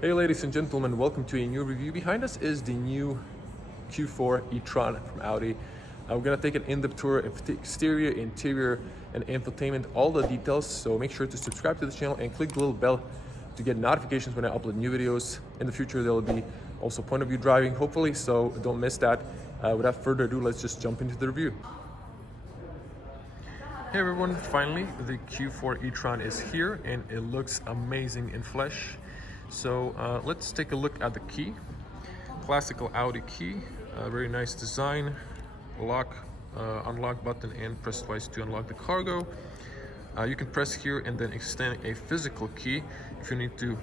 Hey ladies and gentlemen, welcome to a new review. Behind us is the new Q4 e-Tron from Audi. We're gonna take an in-depth tour of the exterior, interior, and infotainment, all the details. So make sure to subscribe to the channel and click the little bell to get notifications when I upload new videos. In the future, there will be also point of view driving, hopefully, so don't miss that. Without further ado, let's just jump into the review. Hey everyone, finally the Q4 e-Tron is here and it looks amazing in flesh. So let's take a look at the key. Classical Audi key, very nice design. Lock, unlock button and press twice to unlock the cargo. You can press here and then extend a physical key if you need to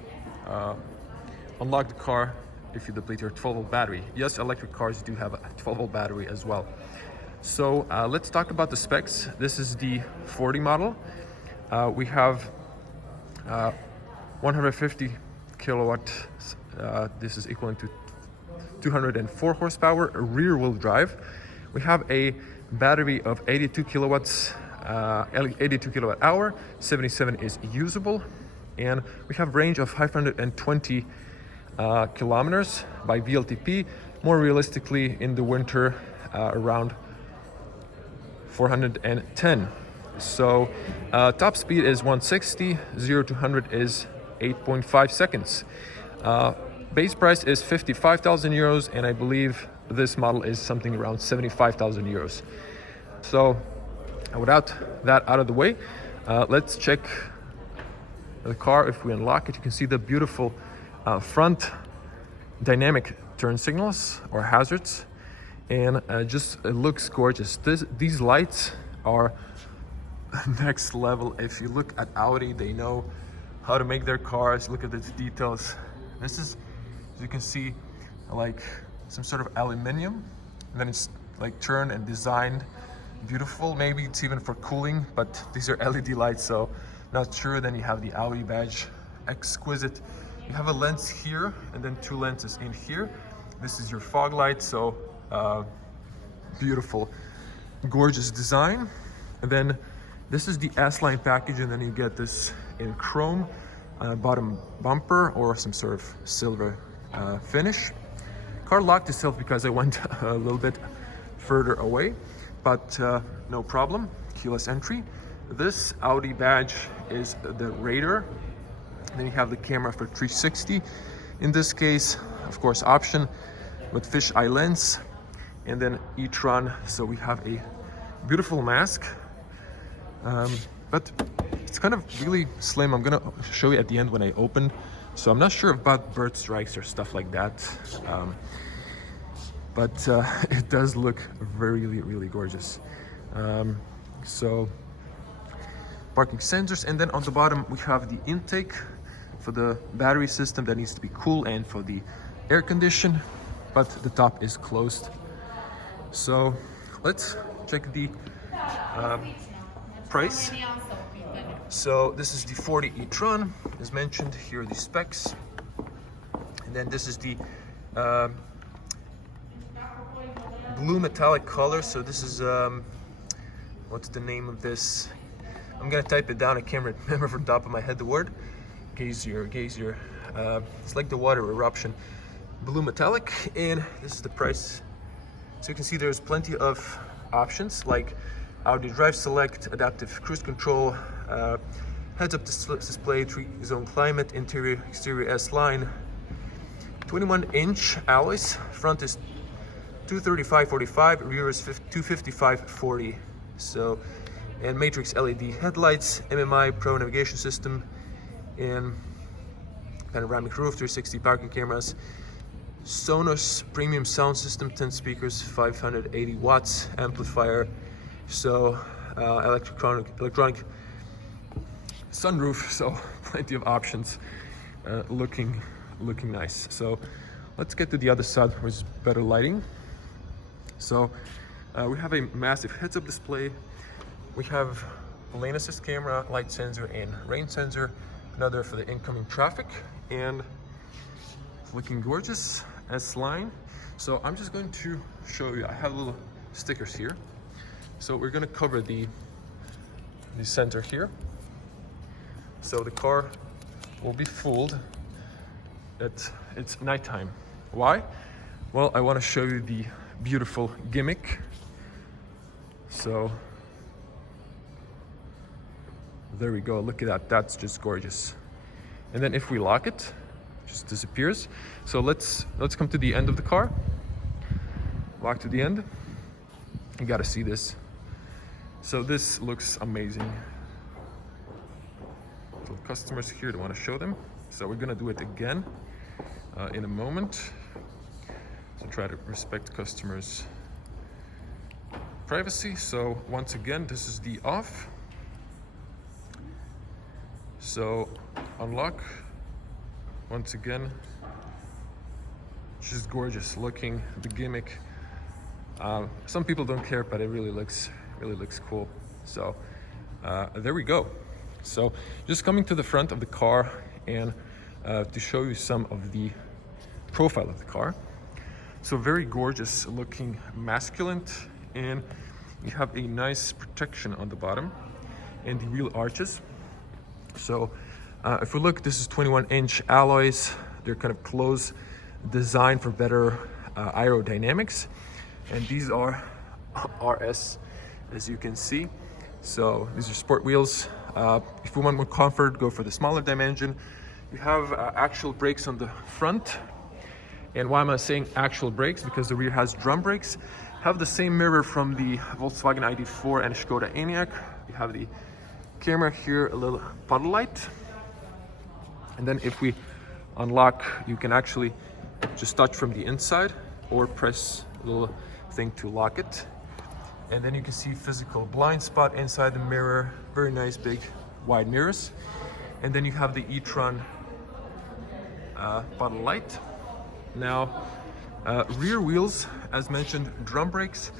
unlock the car if you deplete your 12-volt battery. Yes, electric cars do have a 12-volt battery as well. So let's talk about the specs. This is the 40 model. We have 150 kilowatt. This is equivalent to 204 horsepower, rear wheel drive. We have a battery of 82 kilowatts, 82 kilowatt hour, 77 is usable, and we have range of 520 kilometers by WLTP. More realistically, in the winter, around 410. So top speed is 160, 0 to 100 is 8.5 seconds. Base price is 55,000 euros, and I believe this model is something around 75,000 euros. So without that out of the way, let's check the car. If we unlock it, you can see the beautiful front dynamic turn signals or hazards, and just it looks gorgeous. These lights are next level. If you look at Audi, they know how to make their cars. Look at the details. This is, as you can see, like some sort of aluminum, and then it's like turned and designed beautiful. Maybe it's even for cooling, but these are LED lights, so not sure. Then you have the Audi badge, exquisite. You have a lens here and then two lenses in here. This is your fog light, so beautiful, gorgeous design. And then this is the S-Line package, and then you get this in chrome bottom bumper or some sort of silver finish. Car locked itself because I went a little bit further away, but no problem. Keyless entry. This Audi badge is the radar. Then you have the camera for 360. In this case, of course, option with fisheye lens, and then e-Tron. So we have a beautiful mask, but it's kind of really slim. I'm gonna show you at the end when I open. So I'm not sure about bird strikes or stuff like that, but it does look really gorgeous. So parking sensors, and then on the bottom we have the intake for the battery system that needs to be cool, and for the air condition, but the top is closed. So let's check the price. So this is the 40 e-Tron, as mentioned. Here are the specs, and then this is the blue metallic color. So this is what's the name of this? I'm gonna type it down. I can't remember from the top of my head the word. Geyser. It's like the water eruption. Blue metallic, and this is the price. So you can see there's plenty of options like Audi Drive Select, adaptive cruise control, heads-up display, 3-zone climate, interior, exterior S-Line, 21-inch alloys. Front is 235/45, rear is 255/40. So, and matrix LED headlights, MMI Pro navigation system, and panoramic roof, 360 parking cameras, Sonos premium sound system, 10 speakers, 580 watts amplifier. So electronic sunroof, so plenty of options. Looking nice. So let's get to the other side with better lighting. So we have a massive heads-up display. We have lane assist camera, light sensor, and rain sensor. Another for the incoming traffic, and looking gorgeous. S-Line. So I'm just going to show you. I have little stickers here. So we're going to cover the center here. So the car will be fooled that it's nighttime. Why? Well, I want to show you the beautiful gimmick. So there we go, look at that, that's just gorgeous. And then if we lock it, it just disappears. So let's come to the end of the car. Walk to the end. You gotta see this. So this looks amazing. So customers here, I want to show them. So we're gonna do it again in a moment. So try to respect customers' privacy. So once again, this is the off. So unlock. Once again, just gorgeous looking, the gimmick. Some people don't care, but it really looks cool. So there we go. So just coming to the front of the car and to show you some of the profile of the car. So very gorgeous looking, masculine, and you have a nice protection on the bottom and the wheel arches. So if we look, this is 21-inch alloys. They're kind of close, designed for better aerodynamics. And these are RS, as you can see. So these are sport wheels. If you want more comfort, go for the smaller dimension. You have actual brakes on the front. And why am I saying actual brakes? Because the rear has drum brakes. Have the same mirror from the Volkswagen ID4 and Skoda Enyaq. You have the camera here, a little puddle light. And then if we unlock, you can actually just touch from the inside or press a little thing to lock it. And then you can see physical blind spot inside the mirror. Very nice big wide mirrors. And then you have the e-Tron puddle light. Now rear wheels, as mentioned, drum brakes.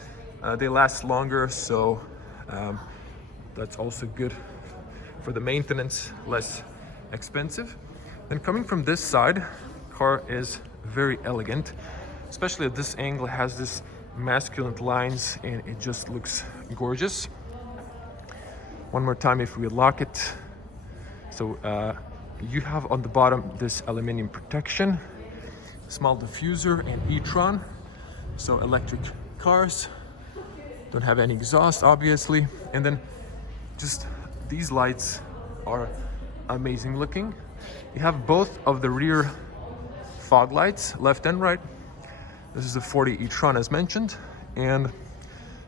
They last longer, so that's also good for the maintenance, less expensive. Then coming from this side, car is very elegant, especially at this angle. It has this masculine lines and it just looks gorgeous. One more time if we lock it. So you have on the bottom this aluminum protection, small diffuser and e-Tron. So electric cars don't have any exhaust, obviously. And then just these lights are amazing looking. You have both of the rear fog lights, left and right. This is a 40 e-Tron as mentioned, and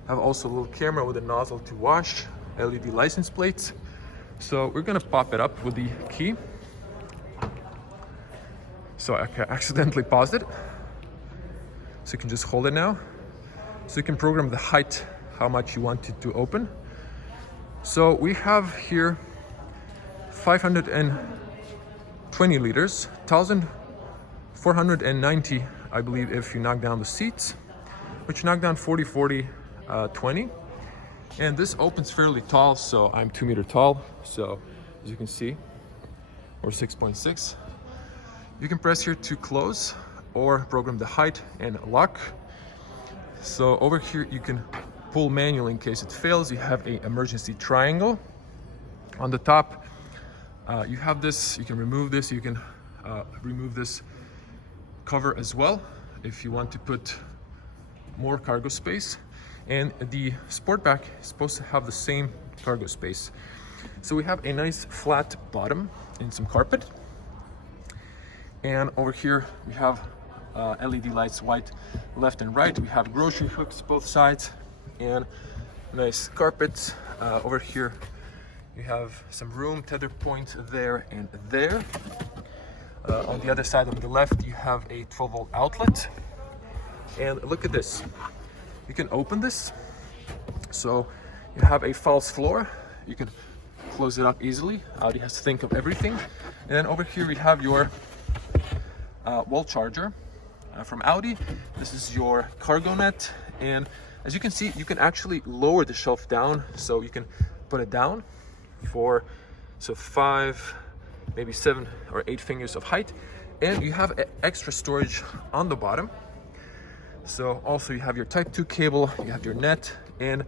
have also a little camera with a nozzle to wash, LED license plates. So we're gonna pop it up with the key. So I accidentally paused it. So you can just hold it now. So you can program the height, how much you want it to open. So we have here 520 liters, 1,490, I believe, if you knock down the seats, which knock down 40, 40, 20. And this opens fairly tall, so I'm 2 meters tall. So as you can see, or 6.6. You can press here to close or program the height and lock. So over here, you can pull manually in case it fails. You have an emergency triangle. On the top, you have this, you can remove this, you can remove this cover as well if you want to put more cargo space. And the Sportback is supposed to have the same cargo space. So we have a nice flat bottom and some carpet. And over here we have LED lights, white left and right. We have grocery hooks both sides and nice carpets. Over here you have some room, tether point there and there. On the other side on the left you have a 12-volt outlet. And look at this. You can open this. So you have a false floor. You can close it up easily. Audi has to think of everything. And then over here we have your wall charger from Audi. This is your cargo net, and as you can see, you can actually lower the shelf down, so you can put it down for 5, maybe 7 or 8 fingers of height, and you have extra storage on the bottom. So also you have your Type 2 cable, you have your net, and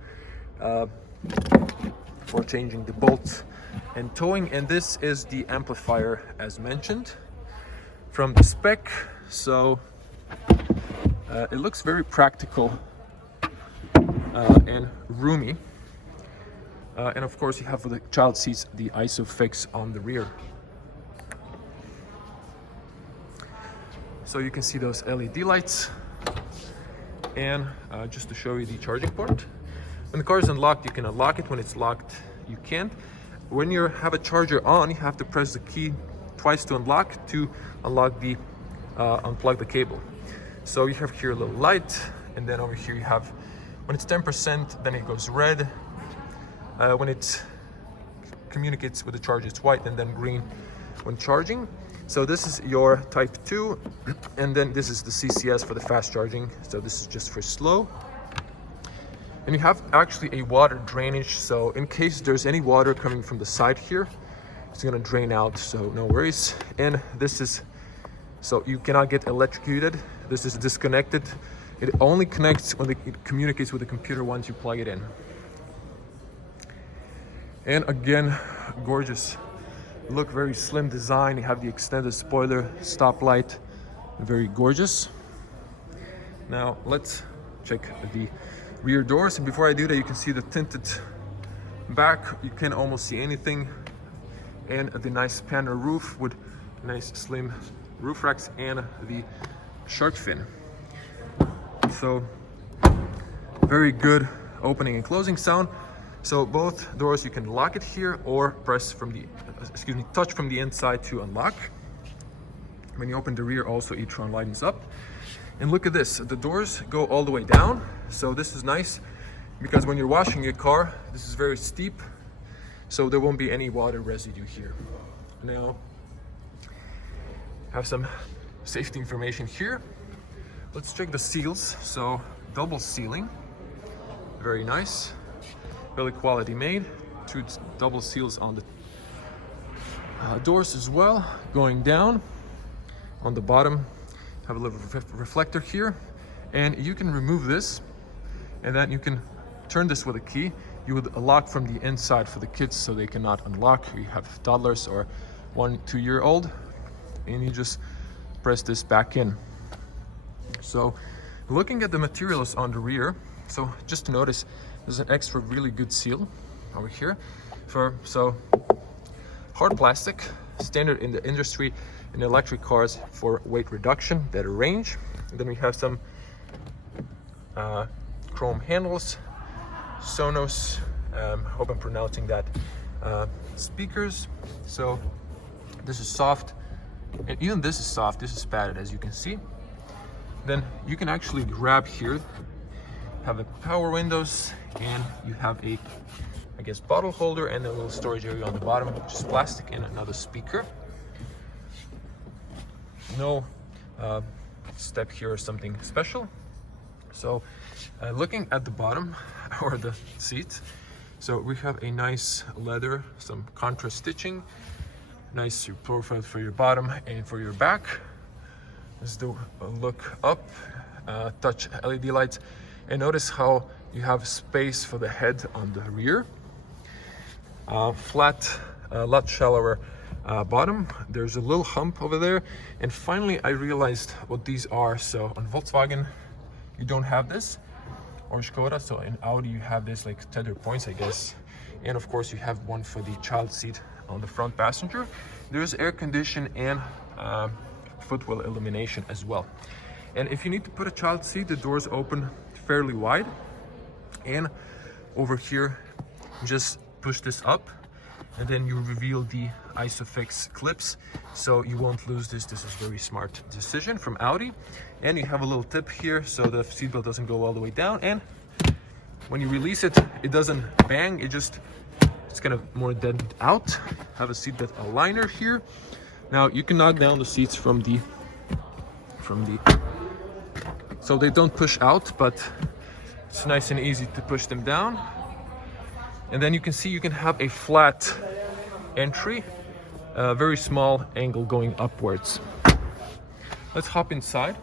for changing the bolts and towing. And this is the amplifier as mentioned. from the spec. So it looks very practical and roomy. And of course you have for the child seats the ISOFIX on the rear. So you can see those LED lights. And just to show you the charging port. When the car is unlocked, you can unlock it. When it's locked, you can't. When you have a charger on, you have to press the key twice to unlock the unplug the cable. So you have here a little light, and then over here you have, when it's 10%, then it goes red. When it communicates with the charger, it's white, and then green when charging. So this is your type 2, and then this is the CCS for the fast charging. So this is just for slow. And you have actually a water drainage. So in case there's any water coming from the side here, it's gonna drain out, so no worries. And this is, so you cannot get electrocuted. This is disconnected. It only connects when it communicates with the computer once you plug it in. And again, gorgeous look, very slim design. You have the extended spoiler, stoplight, very gorgeous. Now let's check the rear doors. And before I do that, you can see the tinted back. You can almost see anything. And the nice panel roof with nice slim roof racks and the shark fin. So very good opening and closing sound. So both doors, you can lock it here or press from the, touch from the inside to unlock. When you open the rear, also e-Tron lightens up. And look at this, the doors go all the way down. So this is nice because when you're washing your car, this is very steep. So there won't be any water residue here. Now, have some safety information here. Let's check the seals. So double sealing, very nice. Really quality made. Two double seals on the doors as well. Going down on the bottom, have a little reflector here, and you can remove this, and then you can turn this with a key. You would lock from the inside for the kids so they cannot unlock. You have toddlers or 1-2-year-old, and you just press this back in. So looking at the materials on the rear, so just to notice, there's an extra really good seal over here so hard plastic, standard in the industry in electric cars for weight reduction, better range. And then we have some chrome handles, Sonos, hope I'm pronouncing that, speakers. So this is soft, and even this is soft. This is padded, as you can see. Then you can actually grab here, have the power windows, and you have a, I guess, bottle holder and a little storage area on the bottom, which is plastic, and another speaker. No step here or something special. So looking at the bottom or the seat, so we have a nice leather, some contrast stitching, nice profile for your bottom and for your back. Let's do a look up, touch LED lights, and notice how you have space for the head on the rear. Flat, a lot shallower bottom. There's a little hump over there. And finally, I realized what these are. So on Volkswagen, you don't have this, or Skoda. So in Audi, you have this like tether points, I guess. And of course, you have one for the child seat on the front passenger. There's air condition and footwell illumination as well. And if you need to put a child seat, the doors open fairly wide. And over here, just push this up, and then you reveal the ISOFIX clips, so you won't lose this. This is a very smart decision from Audi. And you have a little tip here, so the seatbelt doesn't go all the way down. And when you release it, it doesn't bang. It's kind of more deadened out. Have a seatbelt aligner here. Now you can knock down the seats from the, so they don't push out, but it's nice and easy to push them down. And then you can see you can have a flat entry, a very small angle going upwards. Let's hop inside.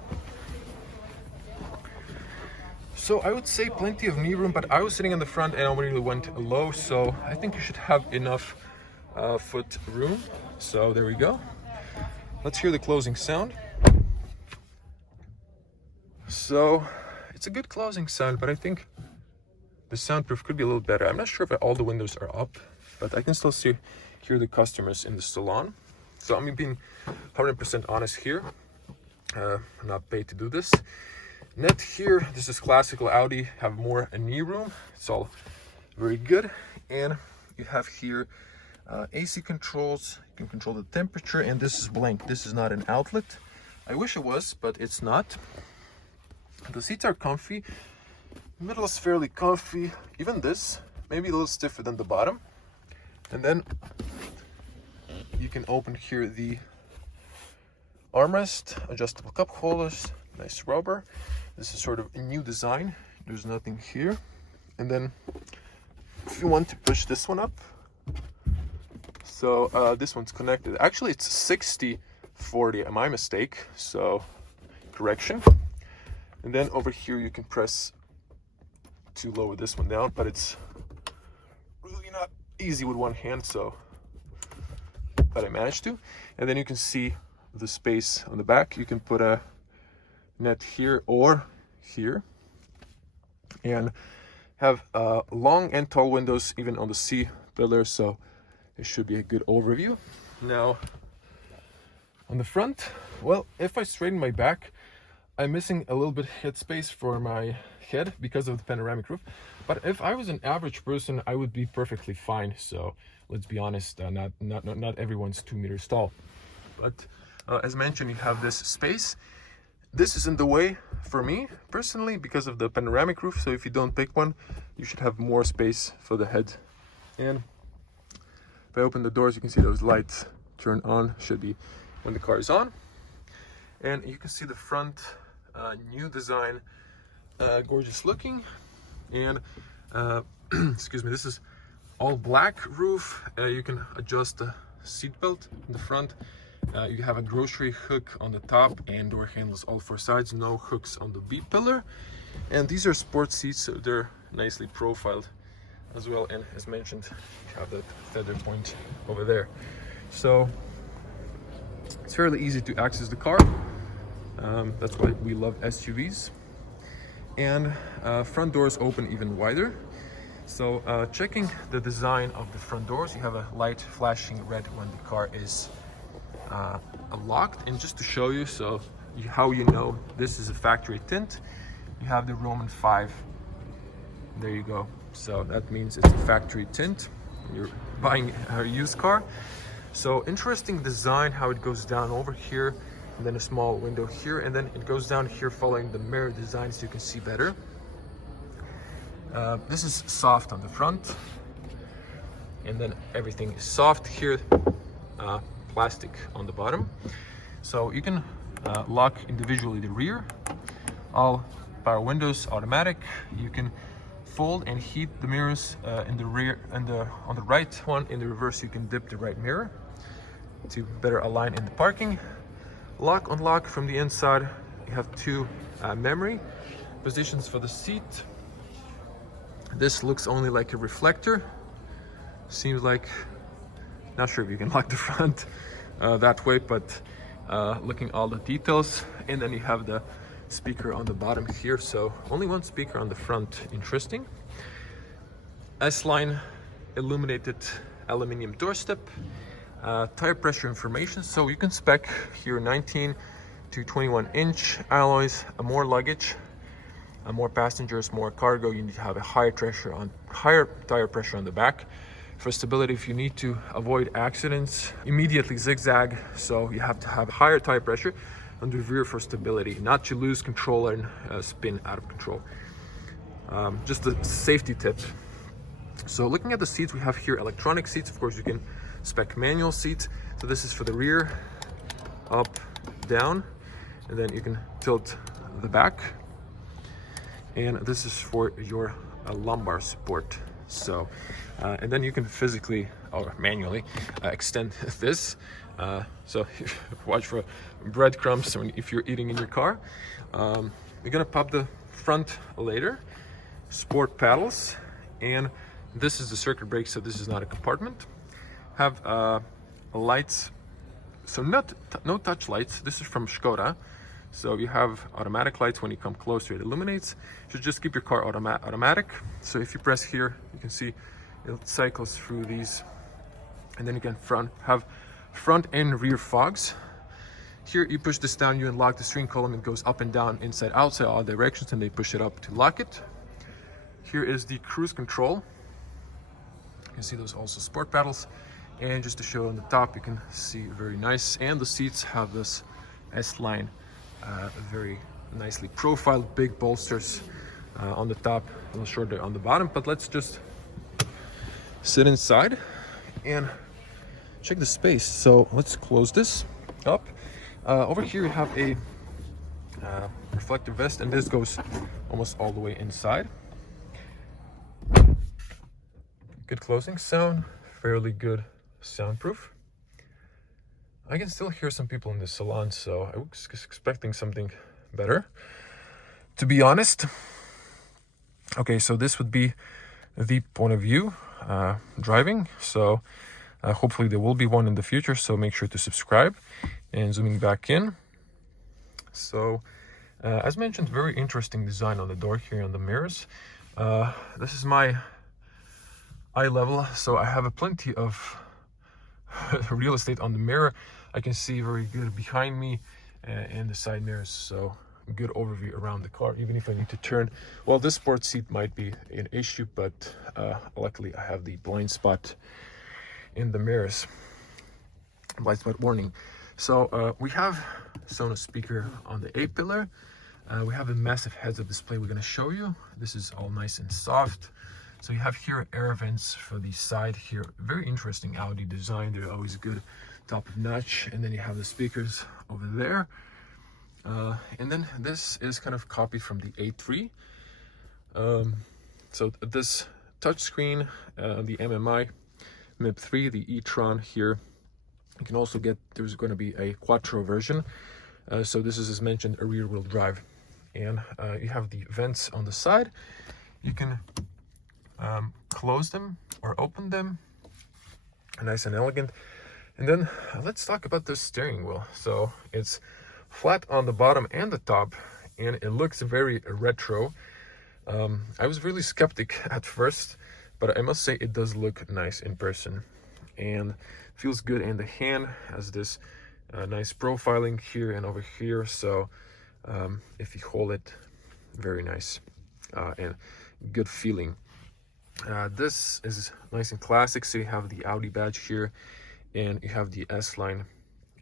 So I would say plenty of knee room, but I was sitting in the front and I really went low, so I think you should have enough foot room. So there we go. let's hear the closing sound. So it's a good closing sound, but I think the soundproof could be a little better. I'm not sure if all the windows are up, but I can still hear the customers in the salon. So I'm being 100% honest here. I'm not paid to do this. Net here, this is classical Audi, have more a knee room. It's all very good. And you have here AC controls. You can control the temperature, and this is blank. This is not an outlet. I wish it was, but it's not. The seats are comfy. Middle is fairly comfy. Even this, maybe a little stiffer than the bottom. And then you can open here the armrest, adjustable cup holders, nice rubber. This is sort of a new design. There's nothing here. And then if you want to push this one up, so this one's connected. Actually, it's 60/40, my mistake, so correction. And then over here you can press to lower this one down, but it's really not easy with one hand, but I managed to. And then you can see the space on the back. You can put a net here or here, and have long and tall windows even on the C pillar, so it should be a good overview. Now on the front, well, if I straighten my back, I'm missing a little bit headspace for my head because of the panoramic roof. But if I was an average person, I would be perfectly fine. So let's be honest, not everyone's 2 meters tall. But as mentioned, you have this space. This is in the way for me personally because of the panoramic roof. So if you don't pick one, you should have more space for the head. And if I open the doors, you can see those lights turn on, should be when the car is on. And you can see the front, new design, gorgeous looking. And excuse me, this is all black roof. You can adjust the seat belt in the front. You have a grocery hook on the top and door handles all 4 sides, no hooks on the B pillar. And these are sport seats, so they're nicely profiled as well. And as mentioned, you have that feather point over there. So it's fairly easy to access the car. That's why we love SUVs. And front doors open even wider. So checking the design of the front doors, you have a light flashing red when the car is locked. And just to show you, how you know this is a factory tint, you have the Roman 5. There you go. So that means it's a factory tint. You're buying a used car. So interesting design, how it goes down over here, and then a small window here, and then it goes down here following the mirror design so you can see better. This is soft on the front, and then everything is soft here, plastic on the bottom. So you can lock individually the rear, all power windows, automatic. You can fold and heat the mirrors in the rear, and on the right one, in the reverse, you can dip the right mirror to better align in the parking. Lock, unlock from the inside. You have 2 memory positions for the seat. This looks only like a reflector. Seems like, not sure if you can lock the front that way, but looking all the details. And then you have the speaker on the bottom here, so only 1 speaker on the front. Interesting. S-line illuminated aluminum doorstep. Tire pressure information, so you can spec here 19 to 21 inch alloys, more luggage, more passengers, more cargo. You need to have a higher tire pressure on the back. For stability, if you need to avoid accidents, immediately zigzag, so you have to have higher tire pressure on the rear for stability, not to lose control and spin out of control. Just a safety tip. So looking at the seats, we have here electronic seats. Of course, you can spec manual seats. So this is for the rear, up, down, and then you can tilt the back. And this is for your lumbar support. So, and then you can physically or manually extend this. So watch for breadcrumbs if you're eating in your car. You're gonna pop the front later. Sport paddles, and this is the circuit brake, so this is not a compartment. Have lights So no touch lights. This is from Skoda. So you have automatic lights. When you come closer, it illuminates. You should just keep your car automatic. So if you press here, you can see it cycles through these, and then you can have front and rear fogs. Here you push this down, you unlock the steering column. It goes up and down, inside, outside, all directions, and they push it up to lock it. Here is the cruise control. You can see those also sport pedals. And just to show on the top, you can see very nice. And the seats have this S-line, very nicely profiled, big bolsters on the top, a little shorter on the bottom. But let's just sit inside and check the space. So let's close this up. Over here you have a reflective vest, and this goes almost all the way inside. Good closing sound, fairly good soundproof. I can still hear some people in the salon, so I was expecting something better, to be honest. Okay, so this would be the point of view driving. So hopefully there will be one in the future, so make sure to subscribe. And zooming back in, so as mentioned, very interesting design on the door here on the mirrors. This is my eye level, so I have plenty of real estate on the mirror. I can see very good behind me and the side mirrors, so good overview around the car, even if I need to turn. Well, this sports seat might be an issue, but luckily I have the blind spot in the mirrors, blind spot warning. So we have Sonos speaker on the A-pillar. We have a massive heads-up display we're going to show you. This is all nice and soft. So you have here air vents for the side here. Very interesting Audi design. They're always good, top of notch. And then you have the speakers over there. And then this is kind of copied from the A3. So this touchscreen, the MMI MIP3, the e-Tron here. You can also get, there's going to be a Quattro version. So this is, as mentioned, a rear-wheel drive. And you have the vents on the side. You can close them or open them. Nice and elegant. And then let's talk about the steering wheel. So it's flat on the bottom and the top, and it looks very retro. I was really skeptic at first, but I must say it does look nice in person and feels good in the hand. Has this nice profiling here and over here, so if you hold it, very nice and good feeling. This is nice and classic, so you have the Audi badge here and you have the S-line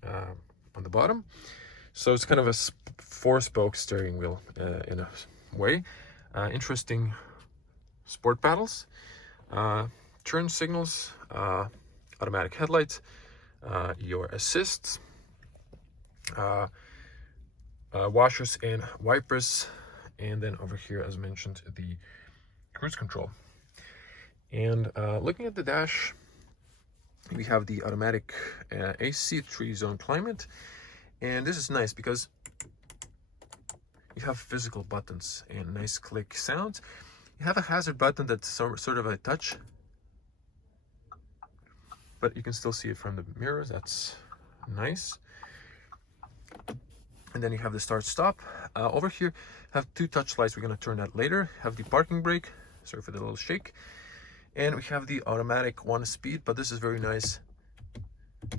on the bottom. So it's kind of a 4-spoke steering wheel in a way. Interesting sport paddles, turn signals, automatic headlights, your assists, washers and wipers, and then over here, as mentioned, the cruise control. And looking at the dash, we have the automatic AC 3-zone climate, and this is nice because you have physical buttons and nice click sounds. You have a hazard button that's sort of a touch, but you can still see it from the mirrors. That's nice. And then you have the start stop. Over here have 2 touch lights. We're going to turn that later. Have the parking brake. Sorry for the little shake. And we have the automatic 1-speed, but this is very nice.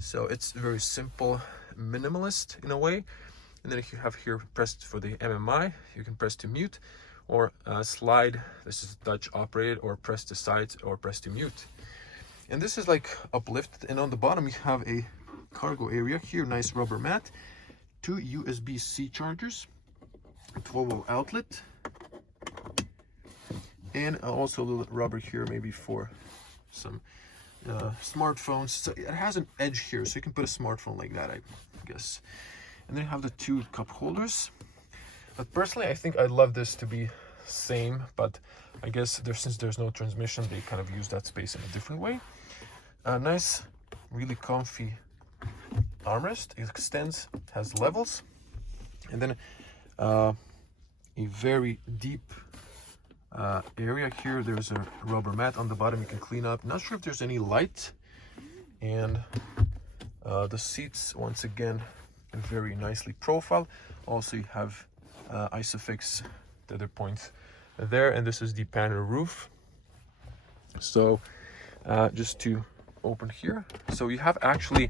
So it's very simple, minimalist in a way. And then if you have here pressed for the MMI, you can press to mute or slide. This is touch operated, or press to sides or press to mute. And this is like uplifted, and on the bottom you have a cargo area here, nice rubber mat, 2 USB-C chargers, a 12-volt outlet, and also a little rubber here, maybe for some smartphones. So it has an edge here, so you can put a smartphone like that, I guess. And then you have the 2 cup holders. But personally, I think I'd love this to be same, but I guess since there's no transmission, they kind of use that space in a different way. Nice, really comfy armrest. It extends, has levels, and then a very deep area here. There's a rubber mat on the bottom you can clean up. Not sure if there's any light, and The seats, once again, very nicely profiled. Also, you have Isofix, the other points there, and this is the panel roof. So just to open here, so you have actually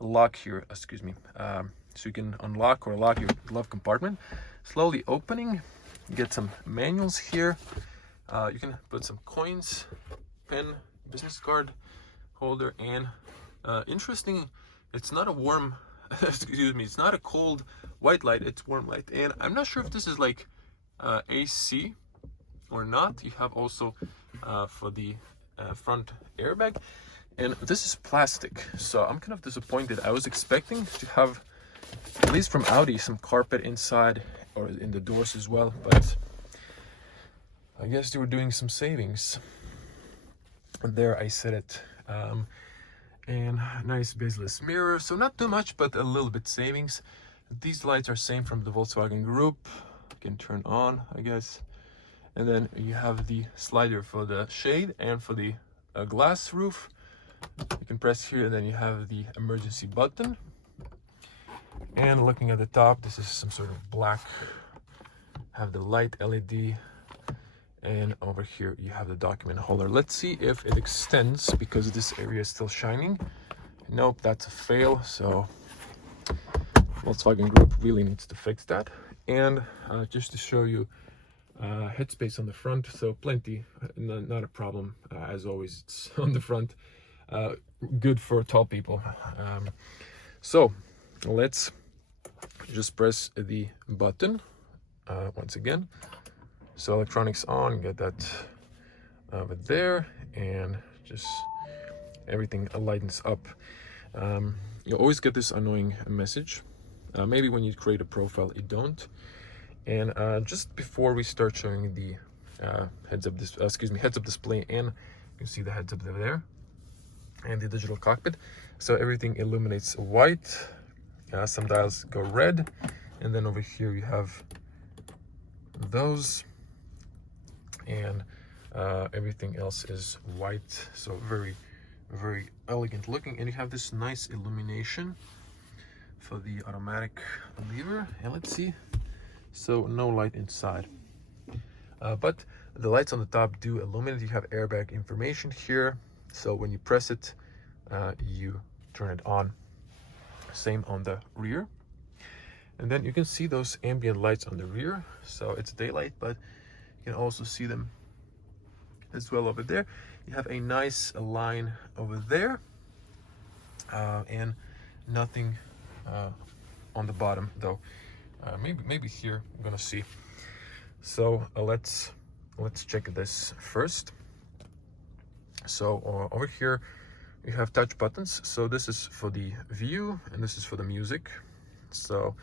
a lock here, excuse me, so you can unlock or lock your glove compartment. Slowly opening, you get some manuals here. You can put some coins, pen, business card holder, and interesting, it's not a warm excuse me, it's not a cold white light, it's warm light. And I'm not sure if this is like AC or not. You have also for the front airbag, and this is plastic, so I'm kind of disappointed. I was expecting to have, at least from Audi, some carpet inside or in the doors as well, but I guess they were doing some savings. And there I said it. And nice bezel-less mirror, so not too much, but a little bit savings. These lights are same from the Volkswagen Group, you can turn on, I guess. And then you have the slider for the shade and for the glass roof. You can press here, and then you have the emergency button. And looking at the top, this is some sort of black, have the light LED, and over here you have the document holder. Let's see if it extends, because this area is still shining. Nope, that's a fail, so Volkswagen Group really needs to fix that. And just to show you headspace on the front, so plenty, not a problem. As always, it's on the front, good for tall people. So let's just press the button once again. So electronics on, get that over there, and just everything lightens up. You always get this annoying message. Maybe when you create a profile, you don't. And just before we start showing the heads-up display, and you can see the heads-up there, and the digital cockpit. So everything illuminates white. Some dials go red, and then over here you have those, and everything else is white. So very, very elegant looking, and you have this nice illumination for the automatic lever. And let's see, so no light inside, but the lights on the top do illuminate. You have airbag information here, so when you press it, you turn it on. Same on the rear, and then you can see those ambient lights on the rear. So it's daylight, but you can also see them as well over there. You have a nice line over there, and nothing on the bottom though. Maybe here, I'm gonna see. So let's check this first. So over here you have touch buttons. So this is for the view, and this is for the music. So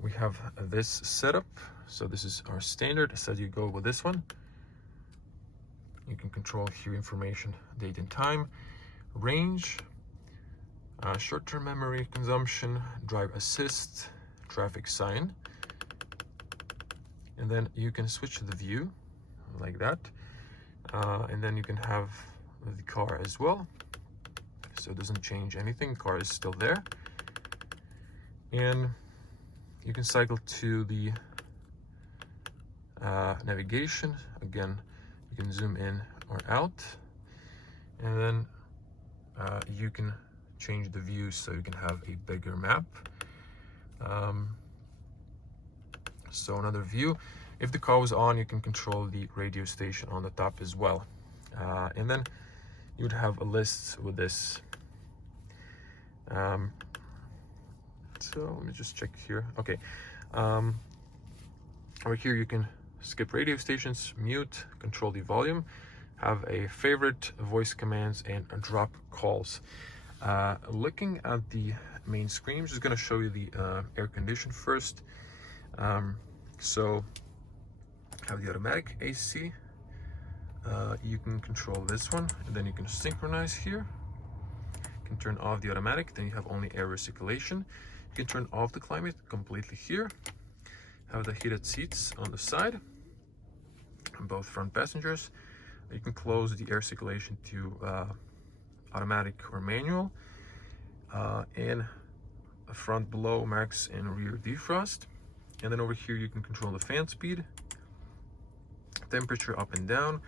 we have this setup. So this is our standard, so you go with this one. You can control here information, date and time, range, short-term memory consumption, drive assist, traffic sign, and then you can switch to the view like that, and then you can have the car as well. So it doesn't change anything, car is still there. And you can cycle to the navigation. Again, you can zoom in or out, and then you can change the view so you can have a bigger map. So another view, if the car was on, you can control the radio station on the top as well. And then you would have a list with this. So let me just check here. Okay, over here you can skip radio stations, mute, control the volume, have a favorite, voice commands, and drop calls. Looking at the main screen, I'm just going to show you the air condition first. So have the automatic AC. You can control this one, and then you can synchronize here. You can turn off the automatic, then you have only air recirculation. You can turn off the climate completely here. Have the heated seats on the side, both front passengers. You can close the air circulation to automatic or manual. and a front blow, max and rear defrost. And then over here you can control the fan speed, temperature up and down,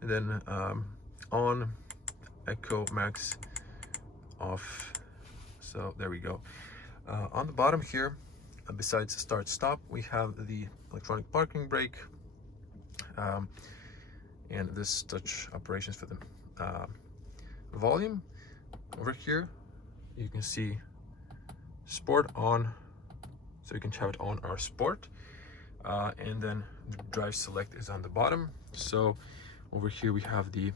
and then on, echo, max, off. So there we go. On the bottom here, besides start stop, we have the electronic parking brake, and this touch operations for the volume. Over here you can see sport on, so you can have it on or sport, and then the drive select is on the bottom. So over here we have the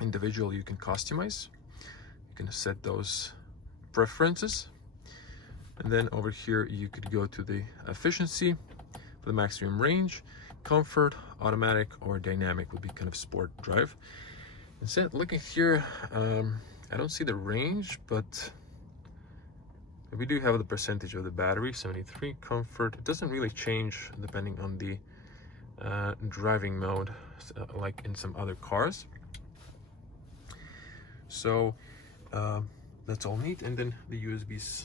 individual you can customize. You can set those preferences, and then over here you could go to the efficiency for the maximum range, comfort, automatic, or dynamic would be kind of sport drive. Instead, looking here, I don't see the range, but we do have the percentage of the battery, 73. Comfort, it doesn't really change depending on the driving mode, like in some other cars. So that's all neat. And then the USBs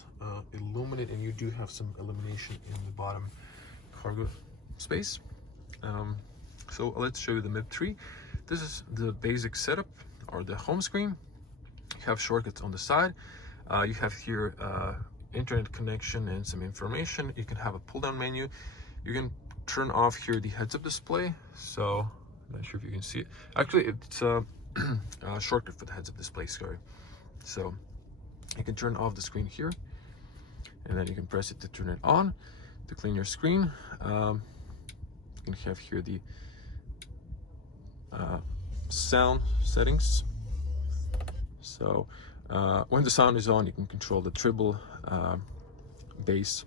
illuminate, and you do have some illumination in the bottom cargo space. So let's show you the MIB 3. This is the basic setup, or the home screen. You have shortcuts on the side. You have here internet connection and some information. You can have a pull down menu. You can turn off here the heads up display. So I'm not sure if you can see it. Actually, it's a shortcut for the heads up display, sorry. So you can turn off the screen here, and then you can press it to turn it on to clean your screen. You can have here the sound settings. So when the sound is on, you can control the treble, bass,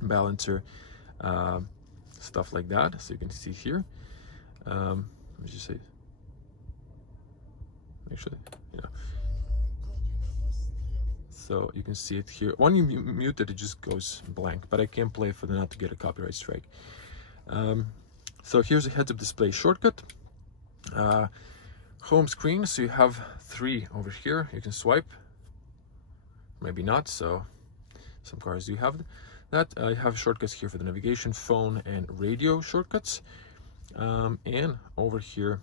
balancer, stuff like that. So you can see here. Let me just say, actually, yeah. So you can see it here. When you mute it, it just goes blank, but I can't play for the not to get a copyright strike. So here's a heads-up display shortcut. Home screen, so you have 3 over here. You can swipe, maybe not, so some cars do have that. You have shortcuts here for the navigation, phone, and radio shortcuts. And over here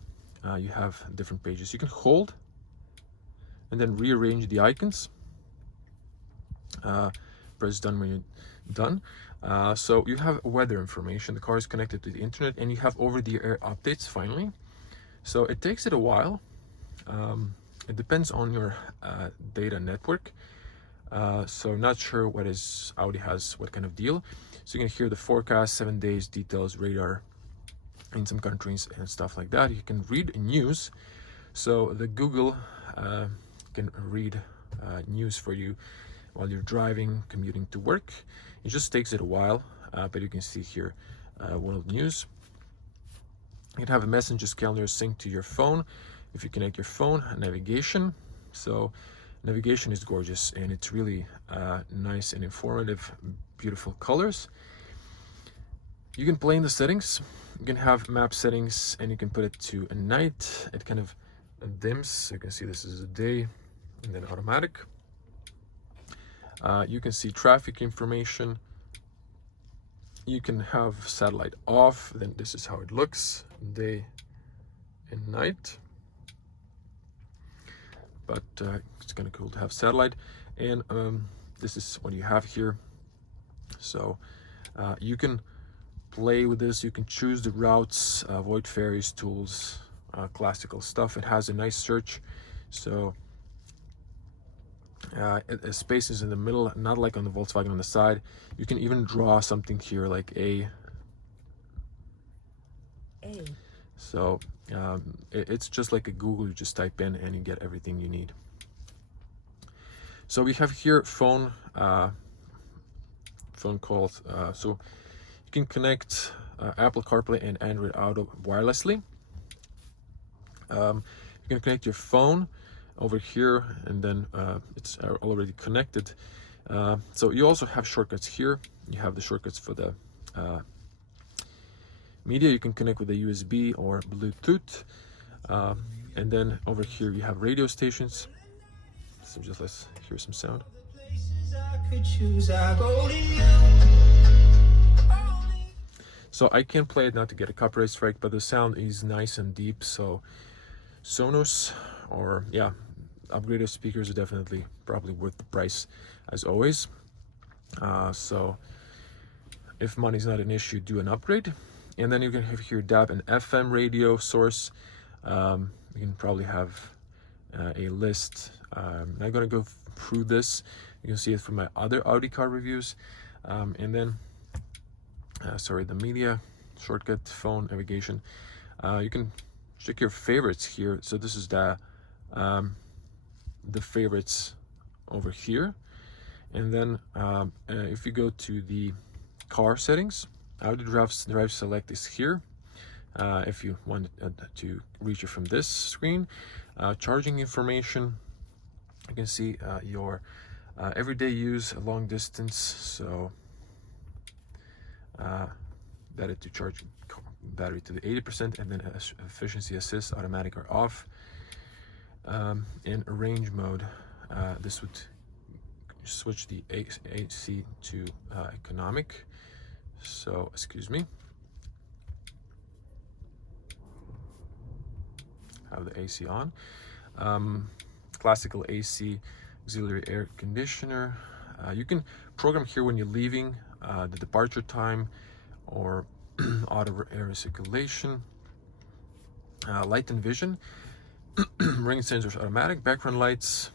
you have different pages. You can hold and then rearrange the icons. Press done when you're done. So you have weather information. The car is connected to the internet, and you have over-the-air updates finally. So it takes it a while. It depends on your data network. So I'm not sure what Audi has, what kind of deal. So you can hear the forecast, 7 days, details, radar in some countries and stuff like that. You can read news. So the Google can read news for you while you're driving, commuting to work. It just takes it a while, but you can see here world news. You can have a messages calendar synced to your phone. If you connect your phone, navigation. So navigation is gorgeous, and it's really nice and informative, beautiful colors. You can play in the settings. You can have map settings, and you can put it to a night. It kind of dims. So you can see this is a day, and then automatic. You can see traffic information. You can have satellite off, then this is how it looks, day and night. But it's kind of cool to have satellite. And this is what you have here. So you can play with this. You can choose the routes, avoid ferries, tools, classical stuff. It has a nice search. So space is in the middle, not like on the Volkswagen on the side. You can even draw something here like A. So it's just like a Google. You just type in and you get everything you need. So we have here phone calls. So you can connect Apple CarPlay and Android Auto wirelessly. You can connect your phone over here, and then it's already connected. So you also have shortcuts here. You have the shortcuts for the media. You can connect with a USB or Bluetooth. And then over here you have radio stations. So just let's hear some sound. So I can't play it not to get a copyright strike, but the sound is nice and deep. So Sonos, or yeah, upgraded speakers are definitely probably worth the price as always. So if money's not an issue, do an upgrade. And then you can have here DAB and FM radio source. You can probably have a list. I'm not going to go through this. You can see it from my other Audi car reviews. And then, sorry, the media, shortcut, phone, navigation. You can check your favorites here. So this is the favorites over here. And then if you go to the car settings, Audi Drive Select is here. If you want to reach it from this screen, charging information, you can see your everyday use, long distance, so that it to charge battery to the 80%, and then efficiency assist, automatic or off. In range mode, this would switch the AC to economic. So, excuse me. Have the AC on. Classical AC, auxiliary air conditioner. You can program here when you're leaving, the departure time, or auto air circulation. Light and vision. Ring sensors automatic. Background lights,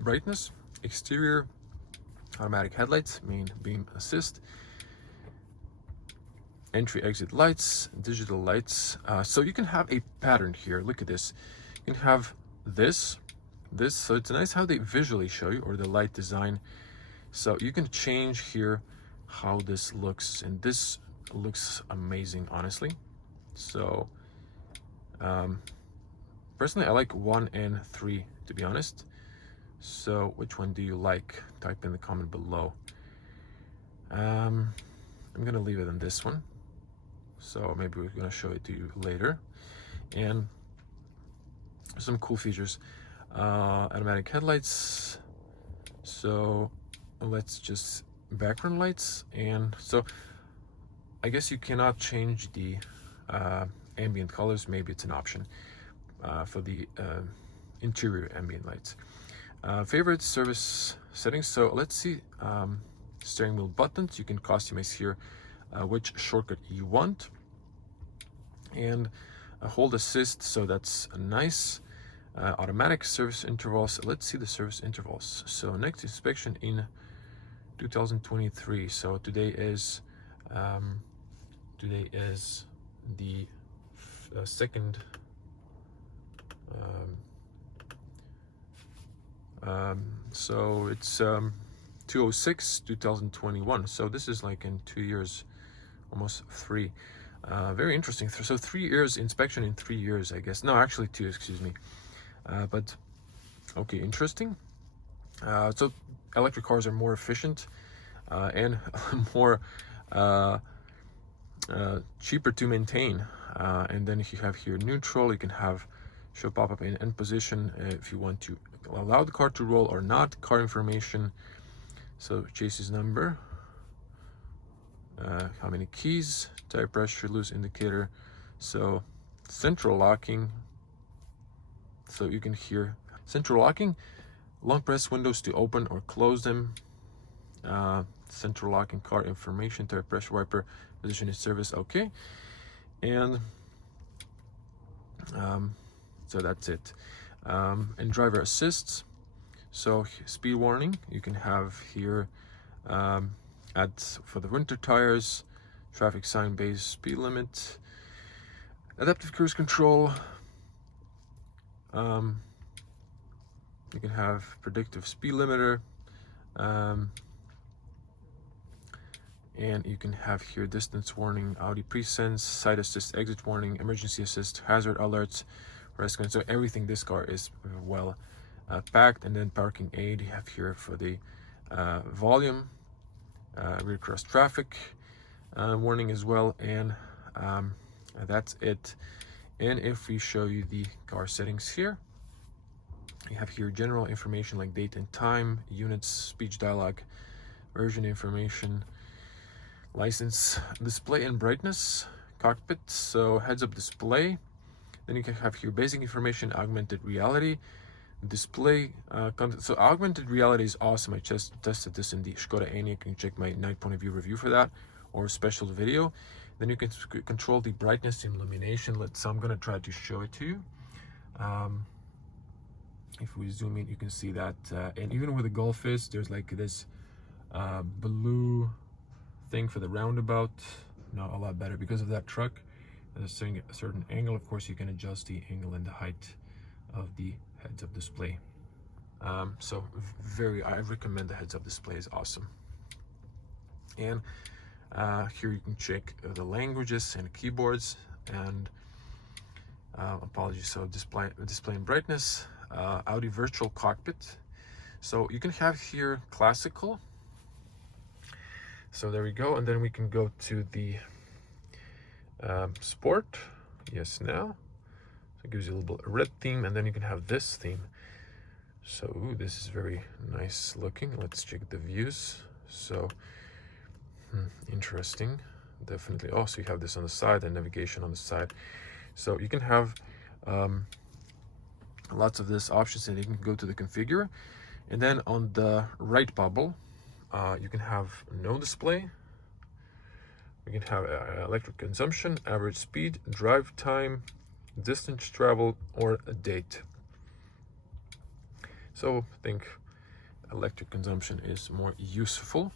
brightness. Exterior, automatic headlights, main beam assist. Entry exit lights, digital lights. So you can have a pattern here. Look at this. You can have this. So it's nice how they visually show you, or the light design. So you can change here how this looks, and this looks amazing, honestly. So personally, I like 1 and 3, to be honest. So which one do you like? Type in the comment below. I'm gonna leave it on this one. So maybe we're gonna show it to you later. And some cool features. Automatic headlights. So let's just background lights. And so I guess you cannot change the ambient colors. Maybe it's an option for the interior ambient lights. Favorite service settings. So let's see, steering wheel buttons. You can customize here which shortcut you want, and hold assist, so that's nice. Automatic service intervals. Let's see the service intervals. So next inspection in 2023. So today is the second. So it's 2/06/2021. So this is like in 2 years, almost 3. Very interesting. So 3 years inspection in 3 years, I guess. No, actually 2, excuse me. But okay, interesting. So electric cars are more efficient and more cheaper to maintain. And then if you have here neutral, you can have show pop-up in end position if you want to allow the car to roll or not. Car information, so chassis number, how many keys, tire pressure, loose indicator. So central locking, so you can hear central locking, long press windows to open or close them. Central locking, car information, tire pressure, wiper position in service. Okay, and so that's it. And driver assists, so speed warning, you can have here ads for the winter tires, traffic sign based speed limit, adaptive cruise control. You can have predictive speed limiter, and you can have here distance warning, Audi presense, side assist, exit warning, emergency assist, hazard alerts, rescue. So everything, this car is well packed. And then parking aid you have here for the volume, rear cross traffic warning as well, and that's it. And if we show you the car settings here, You have here general information like date and time, units, speech dialogue, version information, license, display and brightness, cockpit, so heads-up display. Then you can have here basic information, augmented reality, display content. So augmented reality is awesome. I just tested this in the Skoda Enyaq. You can check my night point of view review for that, or a special video. Then you can control the brightness and illumination. So I'm gonna try to show it to you. If we zoom in, you can see that, and even with the Golf is, there's like this blue thing for the roundabout. Not a lot better because of that truck. At a certain angle, of course, you can adjust the angle and the height of the heads-up display. So I recommend the heads-up display, is awesome. And here you can check the languages and keyboards, and apologies, so display and brightness, Audi virtual cockpit. So you can have here classical. So there we go, and then we can go to the sport. Yes, now. So it gives you a little bit of red theme, and then you can have this theme. So ooh, this is very nice looking. Let's check the views. So interesting, definitely. Oh, so you have this on the side and navigation on the side. So you can have lots of this options, and you can go to the configure, and then on the right bubble you can have no display. You can have electric consumption, average speed, drive time, distance travel, or a date. So I think electric consumption is more useful.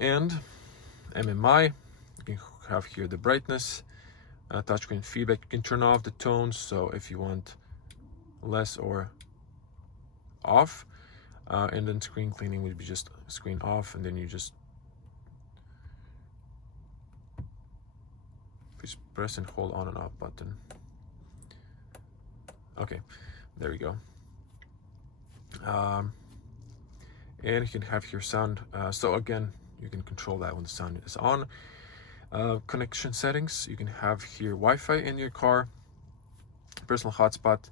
And MMI, you can have here the brightness, touchscreen feedback. You can turn off the tones, so if you want less or off, and then screen cleaning would be just screen off, and then you just please press and hold on and off button. Okay, there we go. And you can have your sound. So again, you can control that when the sound is on. Connection settings, you can have here Wi-Fi in your car, personal hotspot.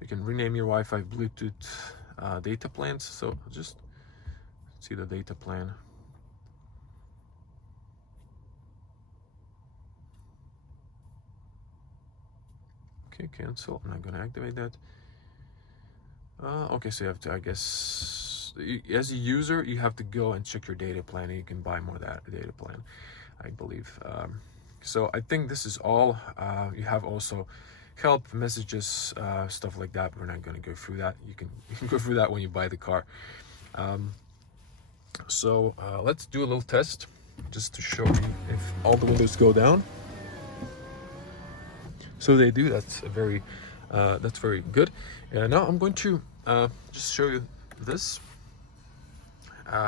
You can rename your Wi-Fi, Bluetooth, data plans. So just see the data plan. Okay, cancel. I'm not gonna activate that. Okay, so you have to, I guess, as a user, you have to go and check your data plan, and you can buy more of that data plan, I believe. So I think this is all. You have also help, messages, stuff like that. We're not going to go through that. You can go through that when you buy the car. So let's do a little test just to show you if all the windows go down. So they do. That's very good. And now I'm going to just show you this.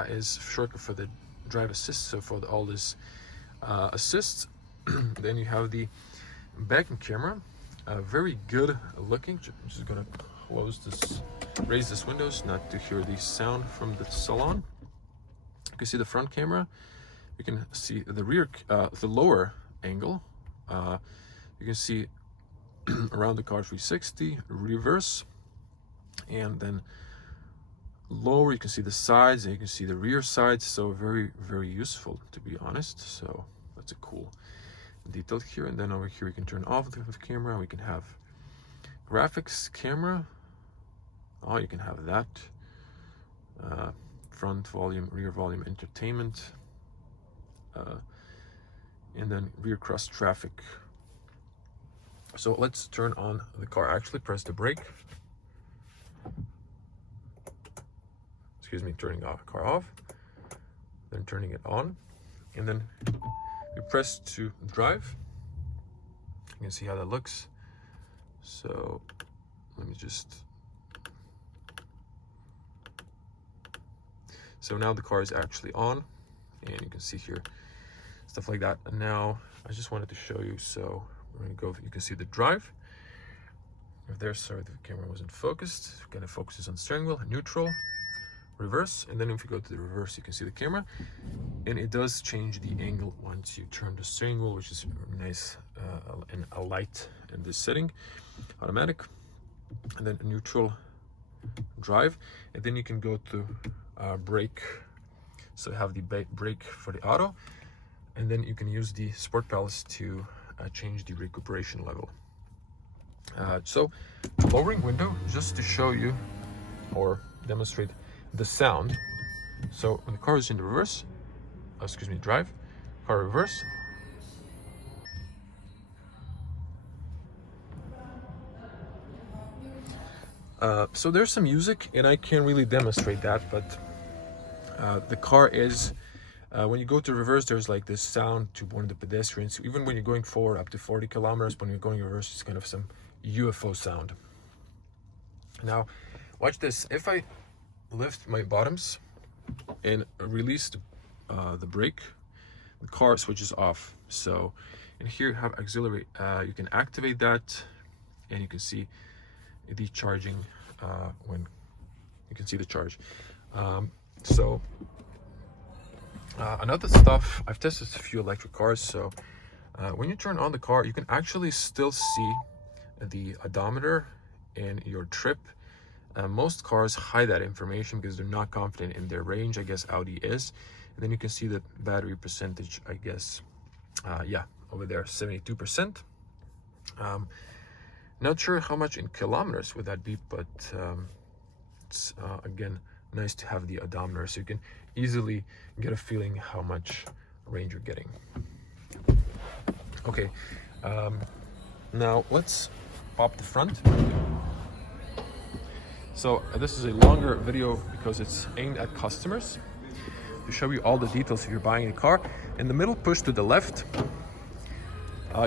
Is shortcut for the drive assist. So for all this assist, then you have the backing camera. Very good looking. I'm just gonna raise this windows, not to hear the sound from the salon. You can see the front camera. You can see the rear, the lower angle. You can see around the car 360, reverse, and then lower you can see the sides, and you can see the rear sides. So very useful, to be honest. So that's a cool detail here. And then over here we can turn off the camera. We can have graphics camera. Oh, you can have that. Front volume, rear volume, entertainment, and then rear cross traffic. So let's turn on the car. Actually press the brake. Excuse me, turning the car off, then turning it on, and then you press to drive. You can see how that looks. So let me just. So now the car is actually on, and you can see here stuff like that. And now I just wanted to show you. So we're gonna go. You can see the drive. If there's, sorry, the camera wasn't focused. It kind of focuses on steering wheel, neutral, reverse, and then if you go to the reverse, you can see the camera, and it does change the angle once you turn the steering wheel, which is nice and a light in this setting. Automatic. and then neutral, drive, and then you can go to brake. So you have the brake for the auto, and then you can use the sport pedals to change the recuperation level. So lowering window, just to show you or demonstrate the sound. So when the car is in the reverse, drive, car reverse, so there's some music, and I can't really demonstrate that, but the car is, when you go to reverse, there's like this sound to warn the pedestrians. Even when you're going forward up to 40 kilometers, when you're going reverse, it's kind of some UFO sound. Now, watch this. If I lift my bottoms and release the brake, the car switches off. So, and here you have auxiliary. You can activate that, and you can see the charging when you can see the charge. Another stuff, I've tested a few electric cars. So when you turn on the car, you can actually still see the odometer and your trip. Most cars hide that information because they're not confident in their range. I guess Audi is. And then you can see the battery percentage, I guess. Yeah, over there, 72%. Not sure how much in kilometers would that be, but it's again nice to have the odometer, so you can easily get a feeling how much range you're getting. Okay, now let's pop the front. So this is a longer video because it's aimed at customers to show you all the details if you're buying a car. In the middle, push to the left.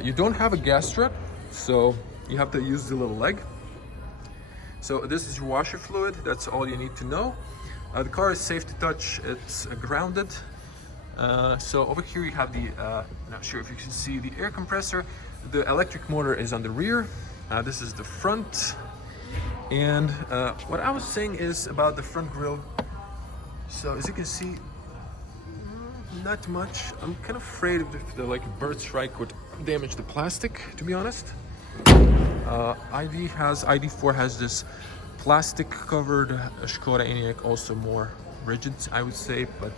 You don't have a gas strap, so you have to use the little leg. So this is your washer fluid. That's all you need to know. The car is safe to touch. It's grounded. So over here you have the, not sure if you can see the air compressor. The electric motor is on the rear. This is the front. And what I was saying is about the front grille. So as you can see, not much. I'm kind of afraid if the bird strike would damage the plastic, to be honest. ID4 has this plastic covered. Skoda Enyaq also more rigid, I would say, but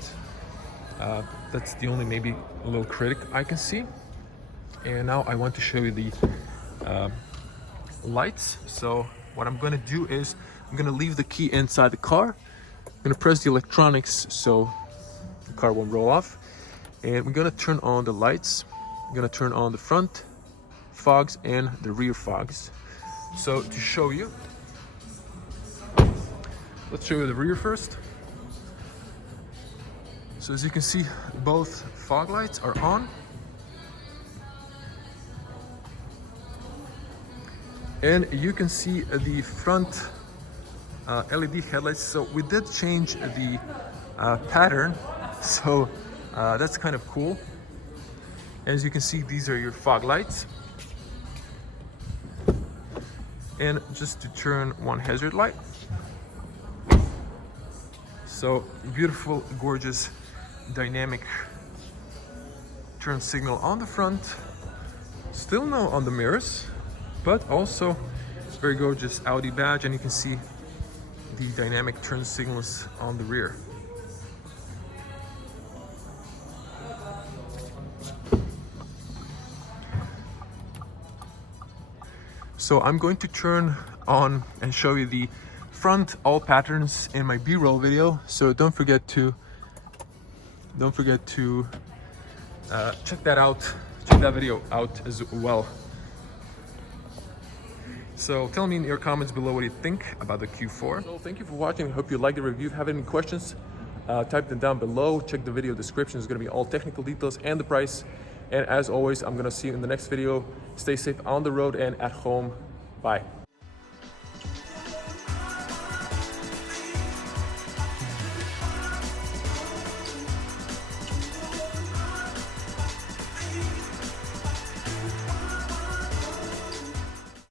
that's the only maybe a little critic I can see. And now I want to show you the lights. So what I'm gonna do is I'm gonna leave the key inside the car. I'm gonna press the electronics so the car won't roll off, and we're gonna turn on the lights. I'm gonna turn on the front fogs and the rear fogs. So to show you, let's show you the rear first. So as you can see, both fog lights are on. And you can see the front LED headlights. So we did change the pattern, so that's kind of cool. As you can see, these are your fog lights. And just to turn one hazard light. So beautiful, gorgeous, dynamic turn signal on the front. Still no on the mirrors, but also very gorgeous Audi badge, and you can see the dynamic turn signals on the rear. So I'm going to turn on and show you the front all patterns in my B-roll video. So don't forget to check that video out as well. So tell me in your comments below what you think about the Q4. So thank you for watching. I hope you liked the review. If you have any questions, type them down below. Check the video description. It's going to be all technical details and the price. And as always, I'm going to see you in the next video. Stay safe on the road and at home. Bye.